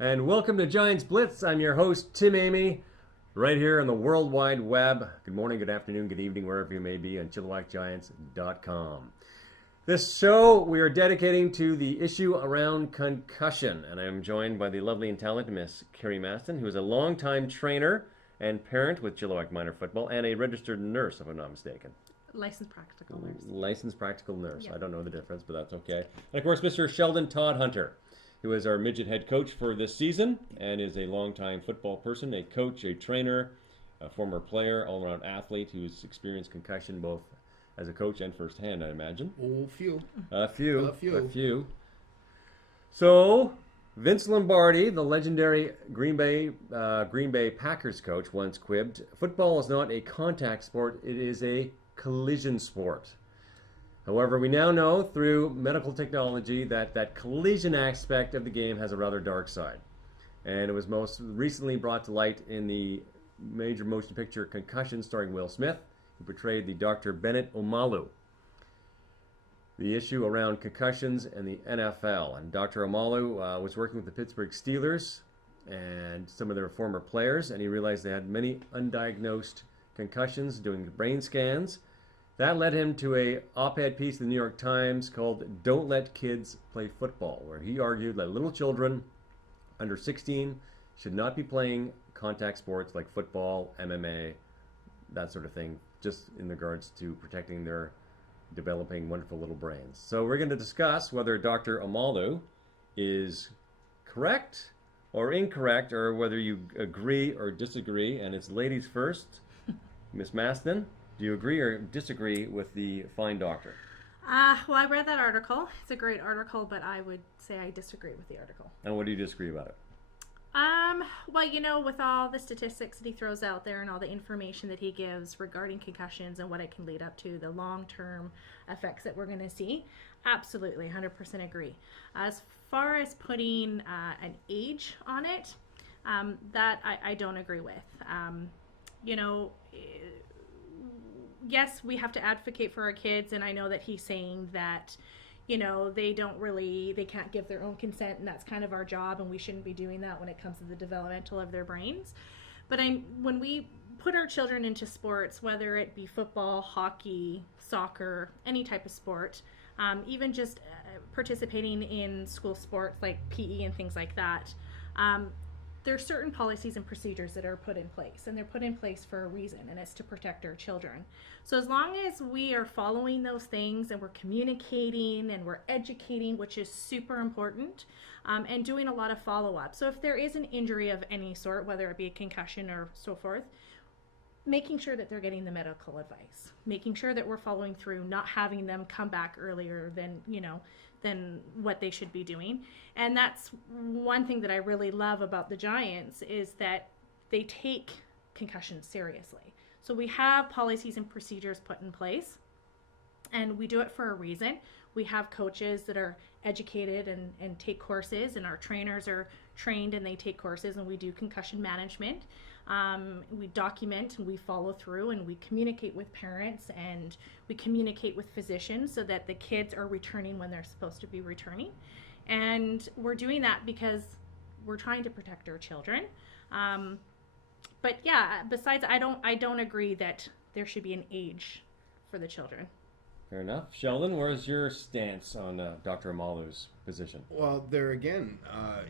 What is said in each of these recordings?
And welcome to Giants Blitz. I'm your host, Tim Amy, right here on the World Wide Web. Good morning, good afternoon, good evening, wherever you may be, on ChilliwackGiants.com. This show we are dedicating to the issue around concussion, and I'm joined by the lovely and talented Miss Carrie Mastin, who is a longtime trainer and parent with Chilliwack Minor Football and a registered nurse, if I'm not mistaken. Licensed practical nurse. Licensed practical nurse. Yep. I don't know the difference, but that's okay. And of course, Mr. Sheldon Todhunter, who is our midget head coach for this season and is a longtime football person, a coach, a trainer, a former player, all-around athlete who's experienced concussion both as a coach and firsthand, I imagine. A few. So, Vince Lombardi, the legendary Green Bay Packers coach, once quipped, "Football is not a contact sport, it is a collision sport." However, we now know through medical technology that that collision aspect of the game has a rather dark side. And it was most recently brought to light in the major motion picture Concussion starring Will Smith, who portrayed the Dr. Bennett Omalu. The issue around concussions and the NFL. And Dr. Omalu was working with the Pittsburgh Steelers and some of their former players, and he realized they had many undiagnosed concussions doing brain scans. That led him to a op-ed piece in the New York Times called "Don't Let Kids Play Football," where he argued that little children under 16 should not be playing contact sports like football, MMA, that sort of thing, just in regards to protecting their developing wonderful little brains. So we're going to discuss whether Dr. Omalu is correct or incorrect, or whether you agree or disagree. And it's ladies first. Miss Mastin, do you agree or disagree with the fine doctor? Well, I read that article. It's a great article, but I would say I disagree with the article. And what do you disagree about it? Well, you know, with all the statistics that he throws out there and all the information that he gives regarding concussions and what it can lead up to, the long-term effects that we're going to see, absolutely, 100% agree. As far as putting an age on it, that I don't agree with. You know, yes, we have to advocate for our kids, and I know that he's saying that, you know, they can't give their own consent, and that's kind of our job, and we shouldn't be doing that when it comes to the developmental of their brains. But when we put our children into sports, whether it be football, hockey, soccer, any type of sport, even just participating in school sports like PE and things like that, there are certain policies and procedures that are put in place, and they're put in place for a reason, and it's to protect our children. So as long as we are following those things and we're communicating and we're educating, which is super important, and doing a lot of follow-up. So if there is an injury of any sort, whether it be a concussion or so forth, making sure that they're getting the medical advice, making sure that we're following through, not having them come back earlier than what they should be doing. And that's one thing that I really love about the Giants, is that they take concussions seriously. So we have policies and procedures put in place, and we do it for a reason. We have coaches that are educated and take courses, and our trainers are trained and they take courses, and we do concussion management. We document and we follow through, and we communicate with parents, and we communicate with physicians so that the kids are returning when they're supposed to be returning. And we're doing that because we're trying to protect our children. But yeah, besides, I don't agree that there should be an age for the children. Fair enough. Sheldon, where's your stance on Dr. Omalu's position? Well, there again,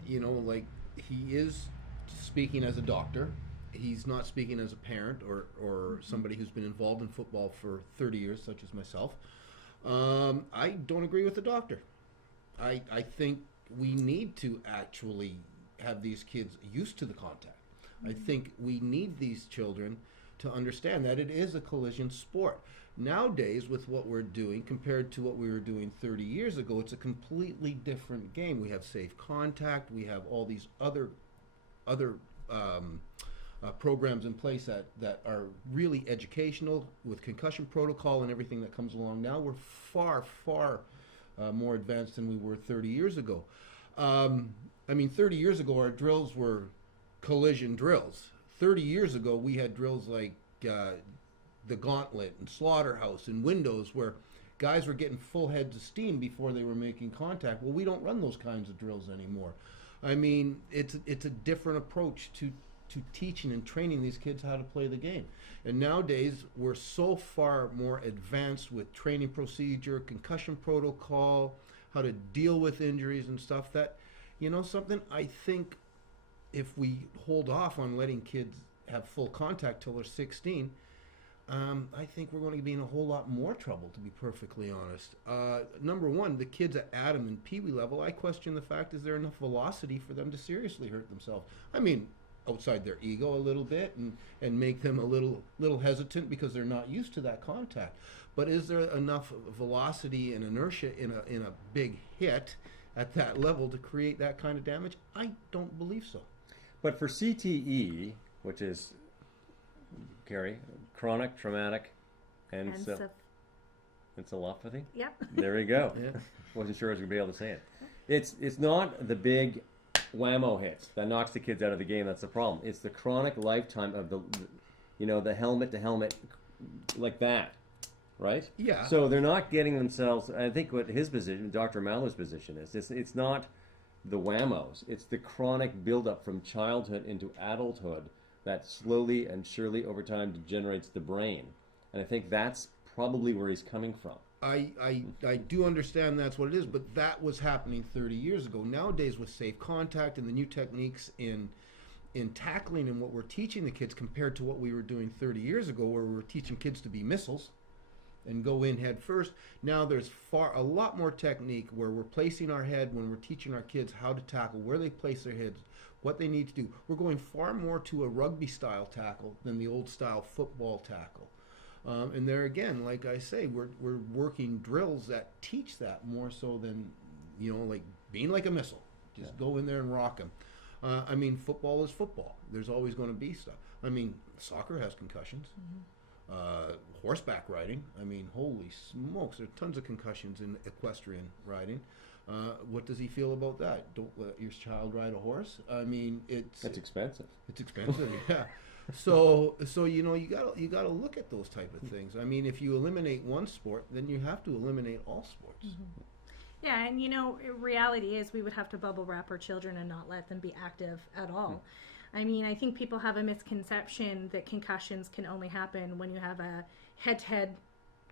like, he is speaking as a doctor. He's not speaking as a parent or somebody who's been involved in football for 30 years, such as myself. I don't agree with the doctor. I think we need to actually have these kids used to the contact. I think we need these children to understand that it is a collision sport. Nowadays, with what we're doing compared to what we were doing 30 years ago, it's a completely different game. We have safe contact. We have all these other programs in place that are really educational, with concussion protocol and everything that comes along. Now we're far more advanced than we were 30 years ago. 30 years ago our drills were collision drills. 30 years ago we had drills like the Gauntlet and Slaughterhouse and Windows, where guys were getting full heads of steam before they were making contact. Well, we don't run those kinds of drills anymore. I mean, it's a different approach to teaching and training these kids how to play the game. And nowadays, we're so far more advanced with training procedure, concussion protocol, how to deal with injuries and stuff that, you know, something I think if we hold off on letting kids have full contact till they're 16, I think we're going to be in a whole lot more trouble, to be perfectly honest. Number one, the kids at Adam and Pee Wee level, I question the fact, is there enough velocity for them to seriously hurt themselves? I mean, outside their ego a little bit and make them a little hesitant because they're not used to that contact. But is there enough velocity and inertia in a big hit at that level to create that kind of damage? I don't believe so. But for CTE, which is, Carrie, chronic traumatic encephalopathy. Yep. There we go. Yeah. Wasn't sure I was going to be able to say it. It's not the big whammo hits that knocks the kids out of the game. That's the problem. It's the chronic lifetime of the helmet to helmet like that, right? Yeah. So they're not getting themselves. I think what his position, Dr. Maller's position is, it's not the whammos. It's the chronic buildup from childhood into adulthood that slowly and surely over time degenerates the brain. And I think that's probably where he's coming from. I do understand that's what it is, but that was happening 30 years ago. Nowadays, with safe contact and the new techniques in tackling and what we're teaching the kids compared to what we were doing 30 years ago, where we were teaching kids to be missiles and go in head first. Now there's a lot more technique where we're placing our head when we're teaching our kids how to tackle, where they place their heads, what they need to do. We're going far more to a rugby style tackle than the old style football tackle. And there again, like I say, we're working drills that teach that more so than, you know, like being like a missile. Just go in there and rock them. I mean, football is football. There's always going to be stuff. I mean, soccer has concussions. Horseback riding, I mean, holy smokes, there are tons of concussions in equestrian riding. What does he feel about that? Don't let your child ride a horse? I mean, That's expensive. It's expensive, yeah. So you know, you gotta look at those type of things. I mean, if you eliminate one sport, then you have to eliminate all sports. Mm-hmm. Yeah, and you know, reality is we would have to bubble wrap our children and not let them be active at all. I mean, I think people have a misconception that concussions can only happen when you have a head-to-head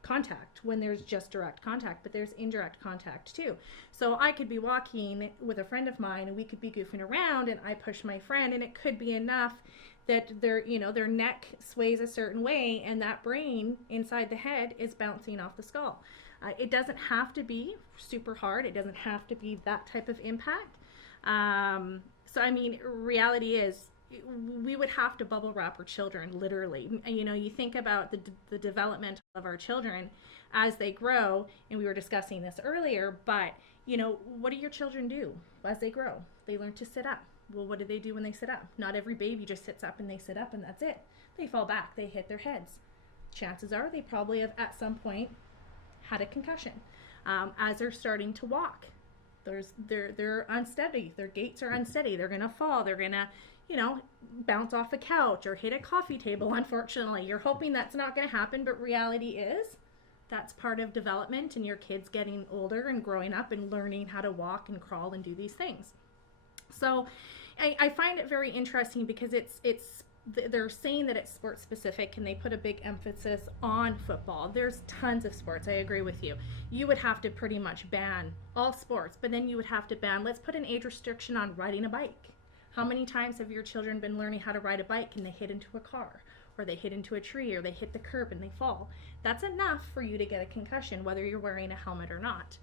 contact, when there's just direct contact, but there's indirect contact too. So I could be walking with a friend of mine and we could be goofing around and I push my friend and it could be enough that their neck sways a certain way and that brain inside the head is bouncing off the skull. It doesn't have to be super hard. It doesn't have to be that type of impact. So I mean, reality is we would have to bubble wrap our children, literally. You know, you think about the development of our children as they grow, and we were discussing this earlier, but, you know, what do your children do as they grow? They learn to sit up. Well, what do they do when they sit up? Not every baby just sits up and they sit up and that's it. They fall back, they hit their heads. Chances are they probably have at some point had a concussion. As they're starting to walk, they're unsteady. Their gaits are unsteady. They're going to fall. They're going to, you know, bounce off a couch or hit a coffee table, unfortunately. You're hoping that's not going to happen, but reality is that's part of development and your kids getting older and growing up and learning how to walk and crawl and do these things. So I find it very interesting because they're saying that it's sport specific and they put a big emphasis on football. There's tons of sports. I agree with you. You would have to pretty much ban all sports, but then you would have to ban, let's put an age restriction on riding a bike. How many times have your children been learning how to ride a bike and they hit into a car or they hit into a tree or they hit the curb and they fall? That's enough for you to get a concussion, whether you're wearing a helmet or not.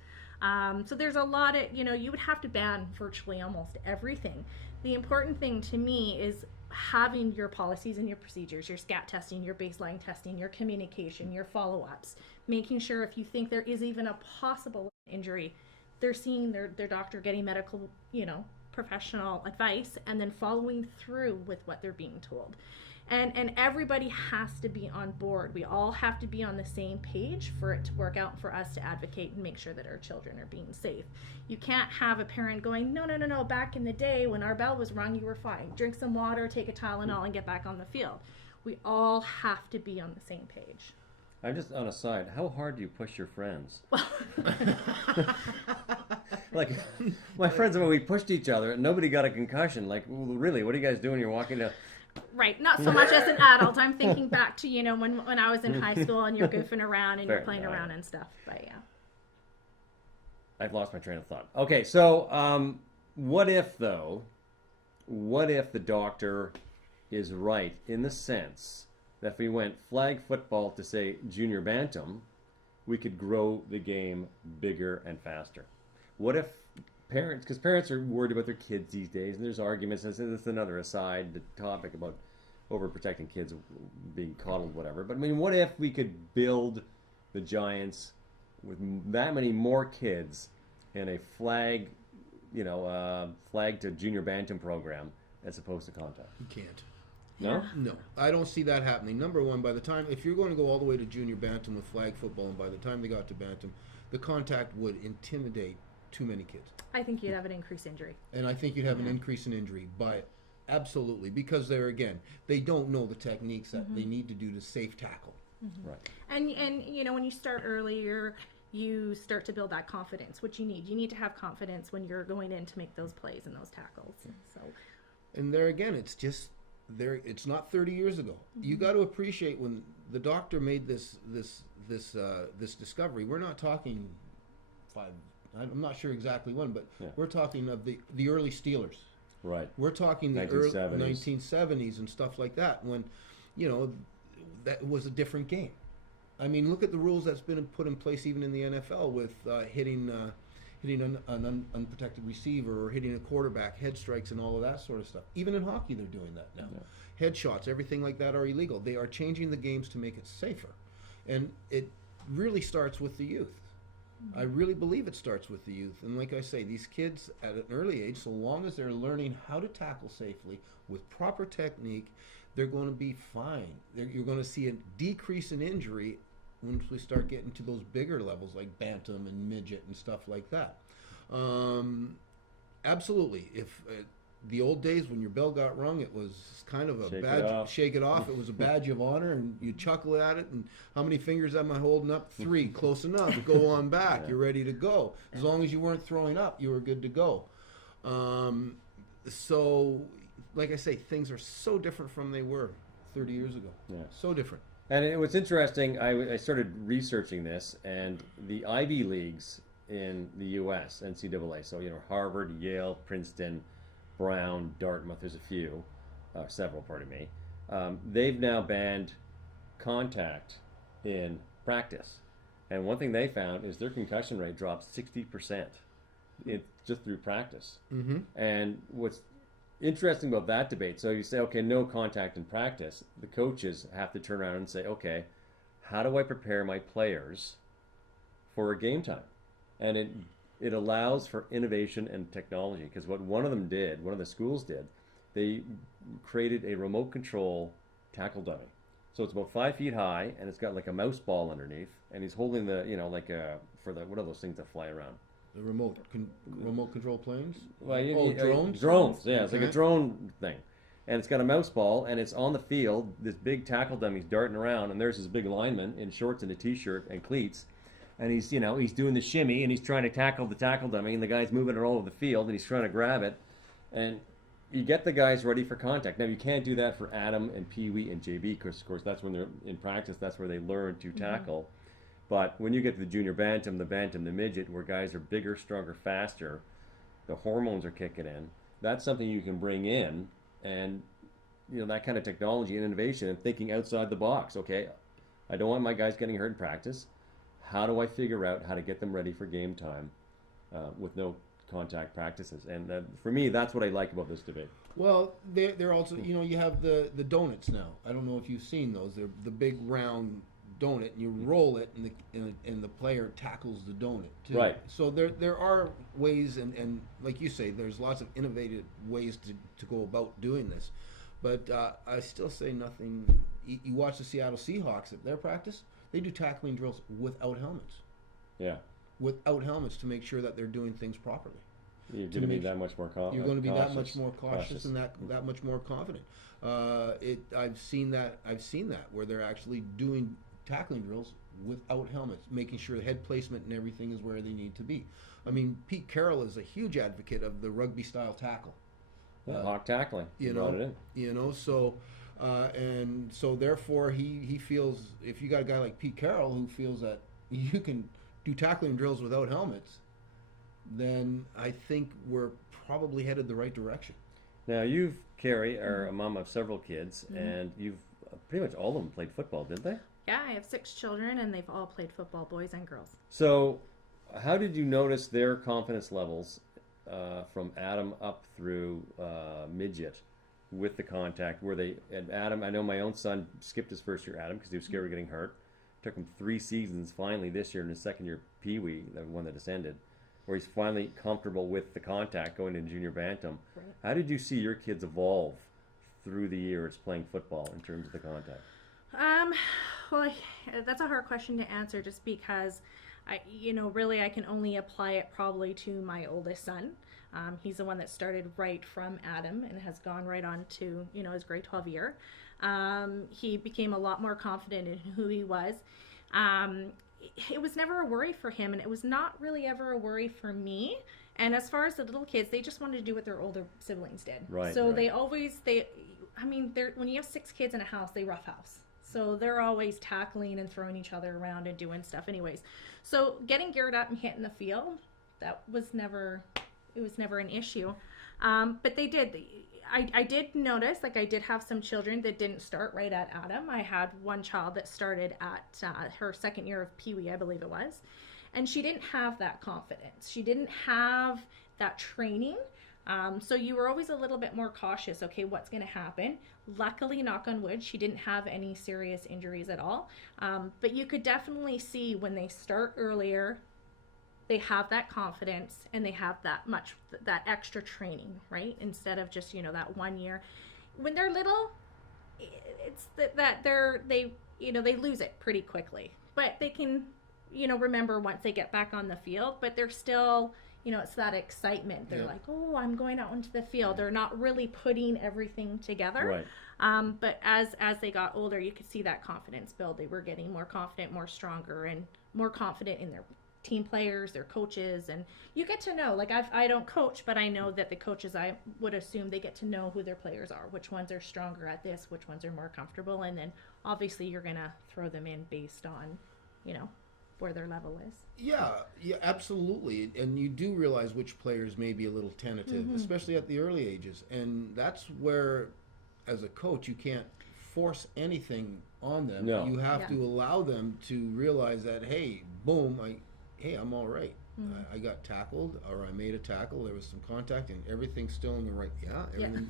So there's a lot of, you know, you would have to ban virtually almost everything. The important thing to me is having your policies and your procedures, your SCAT testing, your baseline testing, your communication, your follow-ups, making sure if you think there is even a possible injury, they're seeing their doctor, getting medical, you know, professional advice, and then following through with what they're being told. And everybody has to be on board. We all have to be on the same page for it to work out, for us to advocate and make sure that our children are being safe. You can't have a parent going, no, back in the day when our bell was rung, you were fine. Drink some water, take a Tylenol, and get back on the field. We all have to be on the same page. I'm just on a side. How hard do you push your friends? Like, my friends, when we pushed each other, and nobody got a concussion. Like, well, really, what are you guys doing? You're walking to... Right, not so much as an adult. I'm thinking back to, you know, when I was in high school and you're goofing around and you're playing around and stuff. But yeah. I've lost my train of thought. Okay, so what if the doctor is right in the sense that if we went flag football to, say, junior bantam, we could grow the game bigger and faster? What if parents, because parents are worried about their kids these days, and there's arguments, and that's another aside, the topic about overprotecting kids being coddled, whatever. But I mean, what if we could build the Giants with that many more kids in a flag to junior bantam program as opposed to contact? You can't. No? No, I don't see that happening. Number one, by the time, if you're going to go all the way to junior bantam with flag football, and by the time they got to bantam, the contact would intimidate too many kids. I think you'd have an increased injury. And I think you'd have an increase in injury absolutely, because they don't know the techniques that they need to do to safe tackle. Right. And you know, when you start earlier, you start to build that confidence, which you need. You need to have confidence when you're going in to make those plays and those tackles. So. And there again, it's not 30 years ago. You got to appreciate when the doctor made this discovery. We're not talking I'm not sure exactly when, but we're talking of the early Steelers. Right. We're talking the 1970s. early 1970s and stuff like that, when, you know, that was a different game. I mean, look at the rules that's been put in place even in the NFL with hitting an unprotected receiver or hitting a quarterback, head strikes and all of that sort of stuff. Even in hockey, they're doing that now. Yeah. Headshots, everything like that are illegal. They are changing the games to make it safer. And it really starts with the youth. I really believe it starts with the youth. And like I say, these kids at an early age, so long as they're learning how to tackle safely with proper technique, they're going to be fine. You're going to see a decrease in injury once we start getting to those bigger levels like bantam and midget and stuff like that. Absolutely. If the old days when your bell got rung, it was kind of a badge. Shake it off. It was a badge of honor, and you chuckle at it. And how many fingers am I holding up? 3. Close enough. Go on back. You're ready to go. As long as you weren't throwing up, you were good to go. So, like I say, things are so different from they were 30 years ago. Yeah. So different. And it was interesting. I started researching this, and the Ivy Leagues in the U.S., NCAA, so, you know, Harvard, Yale, Princeton, Brown, Dartmouth, there's a few, several, pardon me. They've now banned contact in practice. And one thing they found is their concussion rate dropped 60% just through practice. Mm-hmm. And what's interesting about that debate, so you say, okay, no contact in practice. The coaches have to turn around and say, okay, how do I prepare my players for a game time? And it allows for innovation and technology, because what one of the schools did, they created a remote control tackle dummy. So it's about 5 feet high, and it's got like a mouse ball underneath, and he's holding the, you know, like what are those things that fly around? The remote control planes? Well, drones? Drones, yeah. It's like a drone thing. And it's got a mouse ball, and it's on the field. This big tackle dummy's darting around, and there's this big lineman in shorts and a t-shirt and cleats. And he's doing the shimmy, and he's trying to tackle the tackle dummy, and the guy's moving it all over the field, and he's trying to grab it. And you get the guys ready for contact. Now, you can't do that for Adam and Pee Wee and JB, because, of course, that's when they're in practice. That's where they learn to tackle. But when you get to the junior bantam, the midget, where guys are bigger, stronger, faster, the hormones are kicking in. That's something you can bring in, and, you know, that kind of technology and innovation and thinking outside the box. Okay, I don't want my guys getting hurt in practice. How do I figure out how to get them ready for game time with no contact practices? And for me, that's what I like about this debate. Well, they're also, you know, you have the donuts now. I don't know if you've seen those. They're the big round donut, and you roll it, and the player tackles the donut too. Right. So there are ways, and like you say, there's lots of innovative ways to go about doing this. But I still say nothing. You watch the Seattle Seahawks at their practice. They do tackling drills without helmets. Yeah. Without helmets, to make sure that they're doing things properly. You're going to be that much more cautious. You're going to be that much more cautious and that much more confident. I've seen that where they're actually doing tackling drills without helmets, making sure the head placement and everything is where they need to be. I mean, Pete Carroll is a huge advocate of the rugby style tackle. Hawk tackling. You Brought it know, in. so and so therefore he feels, if you got a guy like Pete Carroll who feels that you can do tackling drills without helmets, then I think we're probably headed the right direction. Now you've, Carrie, are a mom of several kids, and you've pretty much all of them played football, didn't they? Yeah, I have 6 children, and they've all played football, boys and girls. So, how did you notice their confidence levels from Adam up through midget with the contact? Were they, and Adam, I know my own son skipped his first year, Adam, because he was scared of getting hurt. Took him 3 seasons finally this year in his second year Pee-wee, the one that descended, where he's finally comfortable with the contact going into junior bantam. Right. How did you see your kids evolve through the years playing football in terms of the contact? Well, that's a hard question to answer, just because really I can only apply it probably to my oldest son. He's the one that started right from Adam and has gone right on to, his grade 12 year. He became a lot more confident in who he was. It was never a worry for him, and it was not really ever a worry for me. And as far as the little kids, they just wanted to do what their older siblings did. Right. So right. when you have 6 kids in a house, they roughhouse. So they're always tackling and throwing each other around and doing stuff anyways. So getting geared up and hitting the field, it was never an issue. But they did. I did notice, I did have some children that didn't start right at Adam. I had one child that started at her second year of Pee-wee, I believe it was. And she didn't have that confidence. She didn't have that training. So you were always a little bit more cautious. Okay, what's going to happen? Luckily, knock on wood, she didn't have any serious injuries at all. But you could definitely see when they start earlier, they have that confidence and they have that extra training, right? Instead of just, that 1 year. When they're little, it's that they lose it pretty quickly. But they can, remember once they get back on the field, but they're still, it's that excitement. They're like, oh, I'm going out into the field. They're not really putting everything together. Right. But as they got older, you could see that confidence build. They were getting more confident, more stronger, and more confident in their team players, their coaches, and you get to know, I don't coach, but I know that the coaches, I would assume they get to know who their players are, which ones are stronger at this, which ones are more comfortable, and then obviously you're going to throw them in based on, where their level is. Yeah, absolutely. And you do realize which players may be a little tentative, especially at the early ages. And that's where, as a coach, you can't force anything on them. No. You have to allow them to realize that, hey, boom, I'm all right. I got tackled, or I made a tackle. There was some contact, and everything's still in the right.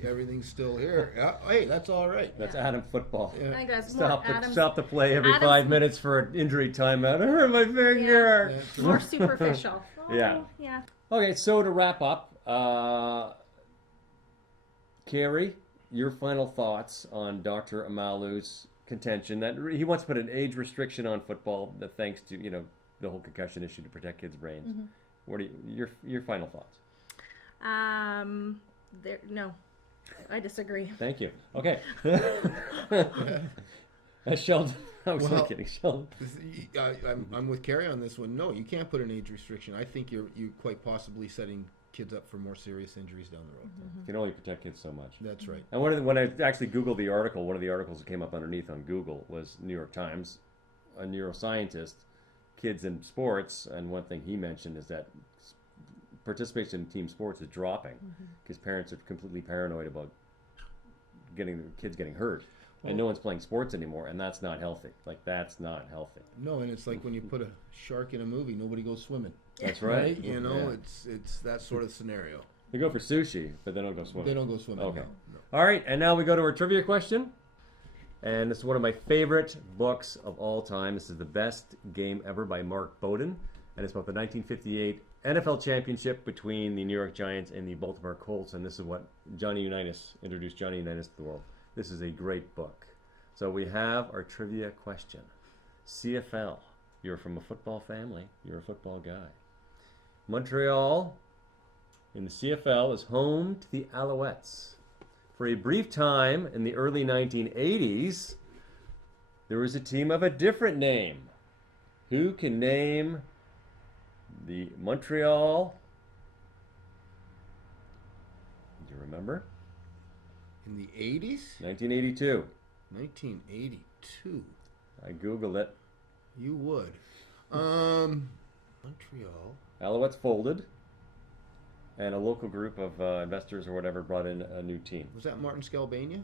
Everything's still here. Yeah, hey, that's all right. That's Adam football. I think that's Stop the play every 5 minutes for an injury timeout. I hurt my finger. Yeah. More superficial. Yeah. Okay, so to wrap up, Carrie, your final thoughts on Dr. Amalu's contention that he wants to put an age restriction on football, that thanks to the whole concussion issue to protect kids' brains. What are your final thoughts? No, I disagree. Thank you. Okay. Sheldon, I was not kidding. Sheldon. I'm with Carrie on this one. No, you can't put an age restriction. I think you're quite possibly setting kids up for more serious injuries down the road. You can only protect kids so much. That's right. And when I actually Googled the article, one of the articles that came up underneath on Google was New York Times, a neuroscientist, kids in sports, and one thing he mentioned is that participation in team sports is dropping because parents are completely paranoid about kids getting hurt. And no one's playing sports anymore, and that's not healthy. That's not healthy. No, and it's like when you put a shark in a movie, nobody goes swimming. That's right. It's that sort of scenario. They go for sushi, but they don't go swimming. They don't go swimming. Okay. No. All right, and now we go to our trivia question. And this is one of my favorite books of all time. This is The Best Game Ever by Mark Bowden. And it's about the 1958 NFL championship between the New York Giants and the Baltimore Colts. And this is what introduced Johnny Unitas to the world. This is a great book. So we have our trivia question. CFL. You're from a football family. You're a football guy. Montreal in the CFL is home to the Alouettes. For a brief time in the early 1980s, there was a team of a different name. Who can name the Montreal? Do you remember? In the 80s? 1982. 1982. I Googled it. You would. Montreal. Alouettes folded, and a local group of investors or whatever brought in a new team. Was that Martin Scalabania?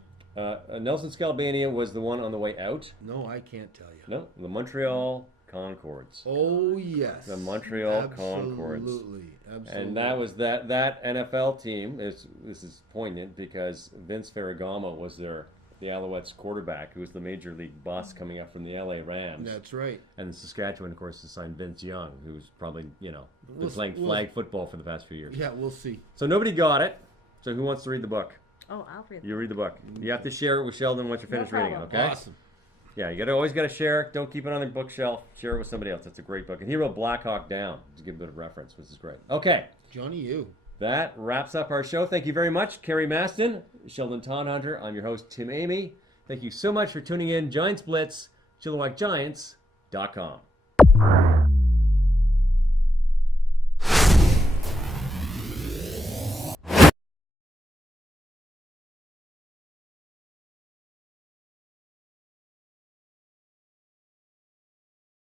Nelson Scalabania was the one on the way out. No, I can't tell you. No, the Montreal Concords. Oh, yes. The Montreal Concords. Absolutely. And that was that NFL team. This is poignant because Vince Ferragamo was the Alouettes quarterback, who was the major league boss coming up from the LA Rams. That's right. And Saskatchewan, of course, has signed Vince Young, who's probably, been playing flag football for the past few years. Yeah, we'll see. So nobody got it. So who wants to read the book? Oh, I'll read it. You read the book. You have to share it with Sheldon once you're finished reading it, okay? Awesome. Yeah, you always got to share it. Don't keep it on the bookshelf. Share it with somebody else. It's a great book. And he wrote Black Hawk Down to give a bit of reference, which is great. Okay. Johnny, you. That wraps up our show. Thank you very much, Carrie Mastin, Sheldon Todhunter. I'm your host, Tim Amy. Thank you so much for tuning in. Giants Blitz, ChilliwackGiants.com.